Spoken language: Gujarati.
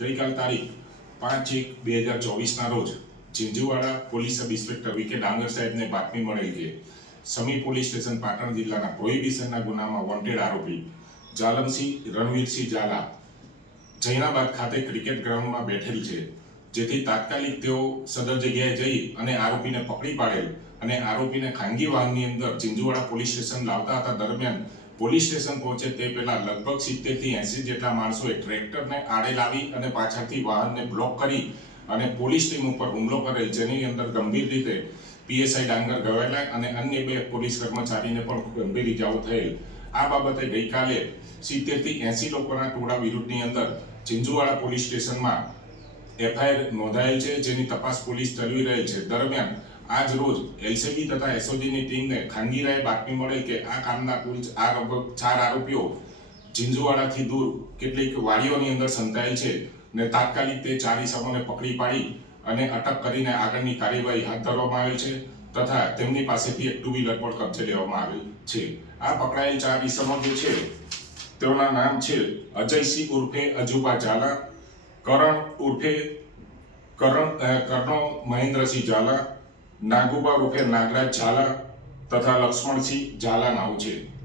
ગઈકાલ તારીખ પાંચ એક બે હજાર ચોવીસના રોજ Zinzuwada police sub inspector V K Dangar સાહેબને બાતમી મળેલ કે સમી પોલીસ સ્ટેશન પાટણ જિલ્લાના પ્રોહિબિશનના ગુનામાં વોન્ટેડ આરોપી જાલમસિંહ રણવીરસિંહ ઝાલા જૈનાબાદ ખાતે ક્રિકેટ ગ્રાઉન્ડમાં બેઠેલ છે, જેથી તાત્કાલિક તેઓ સદર જગ્યાએ જઈ અને આરોપીને પકડી પાડેલ અને આરોપીને ખાનગી વાહનની અંદર ઝીંઝુવાડા પોલીસ સ્ટેશન લાવતા હતા દરમિયાન પોલીસ સ્ટેશન પહોંચે તે પહેલા લગભગ સિત્તેરથી એસી જેટલા માણસોએ ટ્રેક્ટરને આડે લાવી અને પાછળથી વાહનને બ્લોક કરી અને પોલીસ ટીમ ઉપર હુમલો કરેલ, જેની અંદર ગંભીર રીતે પીએસઆઈ ડાંગર ગવેલા અને અન્ય બે પોલીસ કર્મચારીને પણ ગંભીર ઇજાઓ થયેલ. આ બાબતે ગઈકાલે સિત્તેરથી એસી લોકોના ટોળા વિરુદ્ધની અંદર ચિંજુવાડા પોલીસ સ્ટેશનમાં એફઆઈઆર નોંધાયેલ છે, જેની તપાસ પોલીસ ચલાવી રહેલ છે. દરમિયાન આજ રોજ એલસીબી તથા એસઓજીની ટીમને ખાનગી રાય બાતમી મળેલ કે આ કામના કુલ ચાર આરોપીઓ ઝીંઝુવાડાથી દૂર કેટલીક વાડીઓની અંદર સંતાયેલ છે ને તાત્કાલિક તે ચાર ઇસમોને પકડી પાડી અને અટક કરીને આગળની કાર્યવાહી હાથ ધરવામાં આવેલ છે તથા તેમની પાસેથી એક ટુ વ્હીલર પણ કબજે લેવામાં આવેલ છે. આ પકડાયેલ ચાર ઇસમો જે છે, તેઓના નામ છે અજયસિંહ ઉર્ફે અજુબા ઝાલા, કરણ ઉર્ફે કરણ કર્ણો મહેન્દ્રસિંહ ઝાલા નાગુબા ઉર્ફે નાગરાજ ઝાલા તથા લક્ષ્મણસિંહ ઝાલા છે.